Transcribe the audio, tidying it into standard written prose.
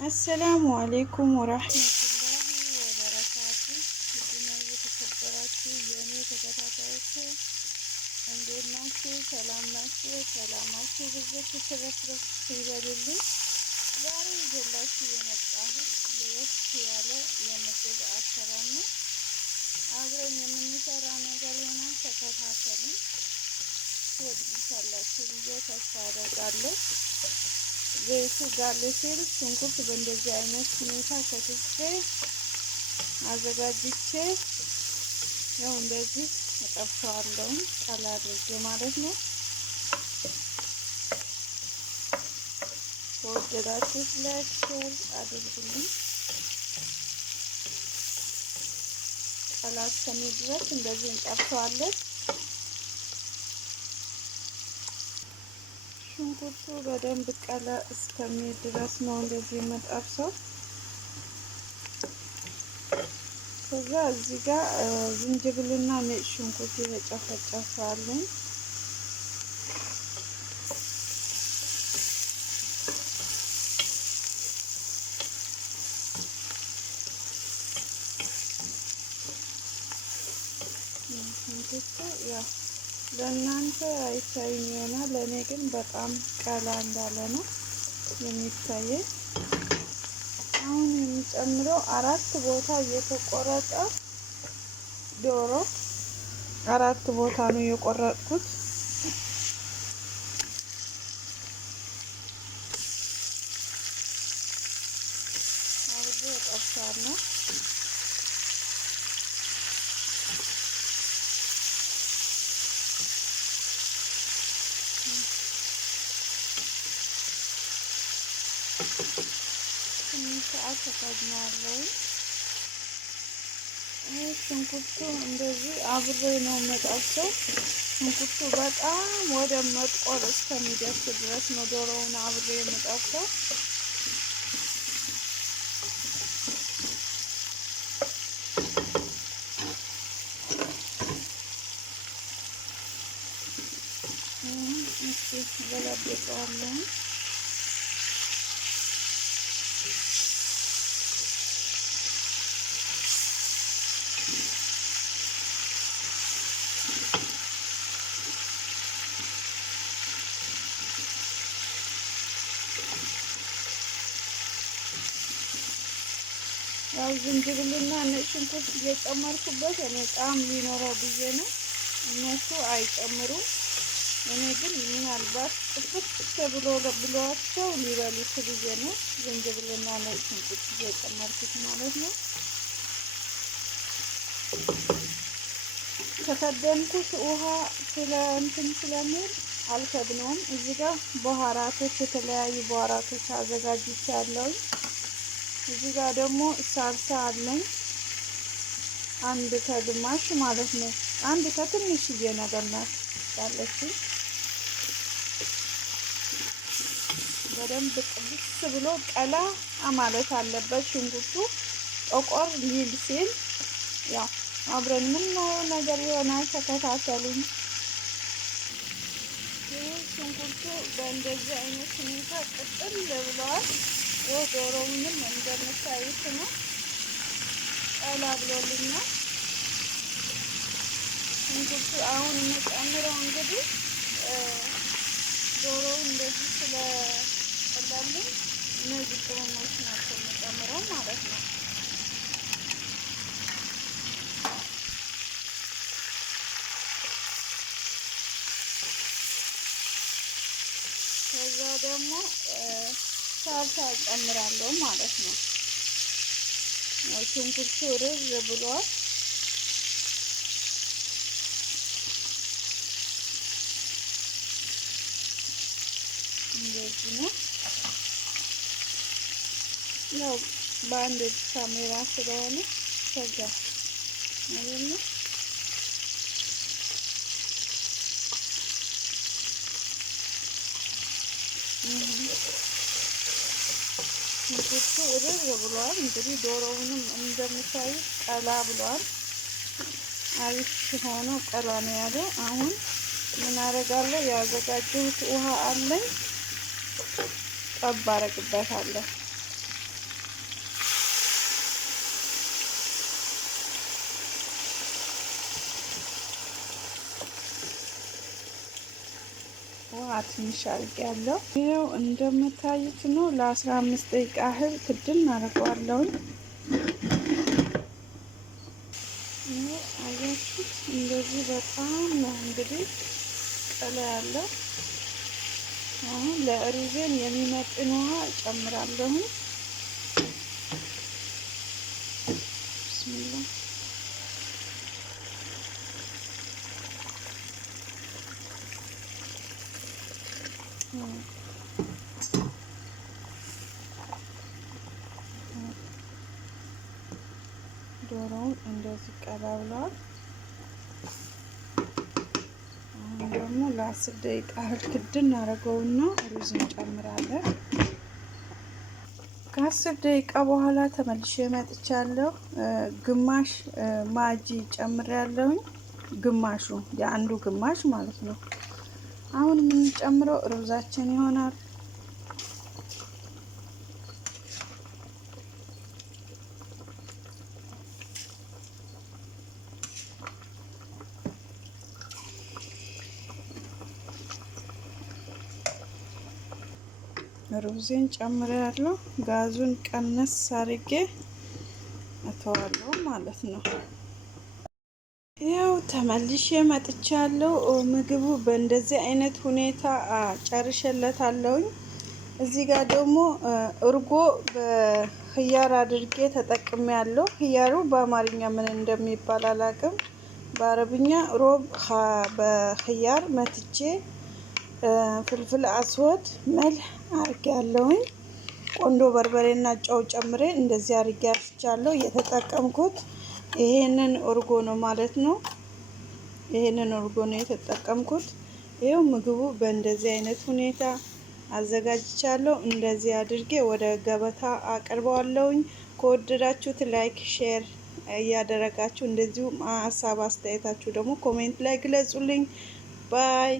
አሰላሙ አሌይኩም ወራህመቱላሂ ወበረካቱ። ውድና እየተከበራችሁ የእኔ ተከታታዮች እንዴት ናችሁ? ሰላም ናችሁ? ሰላማችሁ ብዝት ትረፍረፍ ይበልልኝ። ዛሬ ይዤላችሁ የመጣሁት ለየት ያለ የምግብ አሰራር ነው። አብረን የምንሰራ ነገር ይሆናል። ተከታተሉን። ትወዱታላችሁ ብዬ ተስፋ አደርጋለሁ። ዘይቱ ጋለ ሲል ሽንኩርት በእንደዚህ አይነት ሁኔታ ከትፌ አዘጋጅቼ ያው እንደዚህ እጠብሰዋለሁ ቀላ አድርጌ ማለት ነው። ከወደዳችሁት ላይክ ሼር አድርጉልኝ። ቀላ እስከሚል ድረስ እንደዚህ እንጠብሰዋለን። ሽንኩርቱ በደንብ ቀላ እስከሚል ድረስ ነው እንደዚህ የምጠብሰው። ከዛ እዚህ ጋር ዝንጅብልና ነጭ ሽንኩርት የተጨፈጨፈአለኝ። ያው ለእናንተ አይታይም ይሆናል፣ ለእኔ ግን በጣም ቀላ እንዳለ ነው የሚታየኝ። አሁን የሚጨምረው 4 ቦታ የተቆረጠ ዶሮ 4 ቦታ ነው የቆረጥኩት። አብሬ እጠብሳለሁ። ትንሽ ሰዓት ተፈጅናለሁ። ሽንኩርቱ እንደዚህ አብሬ ነው የምጠብሰው። ሽንኩርቱ በጣም ወደ መጥቆር እስከሚደርስ ድረስ ነው ዶሮውን አብሬ የምጠብሰው። እስኪ ገለብጠዋለሁ። ያው ዝንጅብልና ነጭ ሽንኩርት እየጨመርኩበት እኔ ጣዕም ሊኖረው ብዬ ነው። እነሱ አይጨምሩም። እኔ ግን ምናልባት ጥፍት ብሏቸው ሊበሉት ብዬ ነው ዝንጅብልና ነጭ ሽንኩርት እየጨመርኩት ማለት ነው። ከከደንኩት ውሃ ስለሚል አልከድነውም። እዚህ ጋር በኋራቶች የተለያዩ በኋራቶች አዘጋጅቻለሁ። እዚህ ጋር ደግሞ ሳልሳ አለኝ፣ አንድ ከግማሽ ማለት ነው። አንድ ከትንሽዬ ነገር ናት ያለችኝ። በደንብ ጥብስ ብሎ ቀላ ማለት አለበት ሽንኩርቱ። ጠቆር ሊል ሲል ያው አብረን የምናየው ነገር ይሆናል። ተከታተሉኝ። ይህ ሽንኩርቱ በእንደዚህ አይነት ሁኔታ ቅጥል ብለዋል። ዶሮውንም እንደምታዩት ነው ቀላ ብሎልኛል ሽንኩርቱ። አሁን የምጨምረው እንግዲህ ዶሮው እንደዚህ ስለቀላልኝ እነዚህ ቅመሞች ናቸው የምጨምረው ማለት ነው። ከዛ ደግሞ ሳልሳ እጨምራለሁ ማለት ነው። ሽንኩርቱ ርዝ ብሏል። እንደዚህ ነው። ያው በአንድ ካሜራ ስለሆነ ከዛ ማለት ነው። ሽንኩርቱ ርዝ ብሏል። እንግዲህ ዶሮውንም እንደምታዩት ቀላ ብሏል። አሪፍ ሆኖ ቀላ ነው ያለው። አሁን ምን አደርጋለሁ? ያዘጋጀሁት ውሃ አለኝ፣ ጠብ አደርግበታለሁ። ትንሽ አድርጌያለሁ። ይኸው እንደምታዩት ነው። ለ15 ደቂቃ ያህል ክድን አደርገዋለሁ። አያችሁት? እንደዚህ በጣም ነው እንግዲህ ቀላ ያለው። አሁን ለሩዜን የሚመጥን ውሃ እጨምራለሁ። ብስሚላ ዶሮውን እንደዚህ ቀላ ብለዋል። አሁን ደግሞ ለ10 ደቂቃ ያህል ክድን እናደርገውና ሩዝ እንጨምራለን። ከ10 ደቂቃ በኋላ ተመልሼ መጥቻለሁ። ግማሽ ማጂ ጨምሬያለሁኝ። ግማሹ የአንዱ ግማሽ ማለት ነው። አሁን የምንጨምረው ሩዛችን ይሆናል። ሩዜን ጨምሬያለሁ። ጋዙን ቀነስ አድርጌ እተዋለሁ ማለት ነው። ያው ተመልሼ መጥቻለሁ። ምግቡ በእንደዚህ አይነት ሁኔታ ጨርሼለታለሁኝ። እዚህ ጋር ደግሞ እርጎ በህያር አድርጌ ተጠቅሜያለሁ። ህያሩ በአማርኛ ምን እንደሚባል አላውቅም። በአረብኛ ሮብ በህያር መትቼ ፍልፍል አስወድ መልህ አድርጌያለሁኝ። ቆንዶ በርበሬና ጨው ጨምሬ እንደዚህ አድርጌ አስቻለሁ። የተጠቀምኩት ይሄንን እርጎ ነው ማለት ነው። ይሄንን እርጎ ነው የተጠቀምኩት። ይሄው ምግቡ በእንደዚህ አይነት ሁኔታ አዘጋጅቻለሁ። እንደዚህ አድርጌ ወደ ገበታ አቀርበዋለሁኝ። ከወደዳችሁት ላይክ፣ ሼር እያደረጋችሁ እንደዚሁ ሀሳብ አስተያየታችሁ ደግሞ ኮሜንት ላይ ግለጹልኝ። ባይ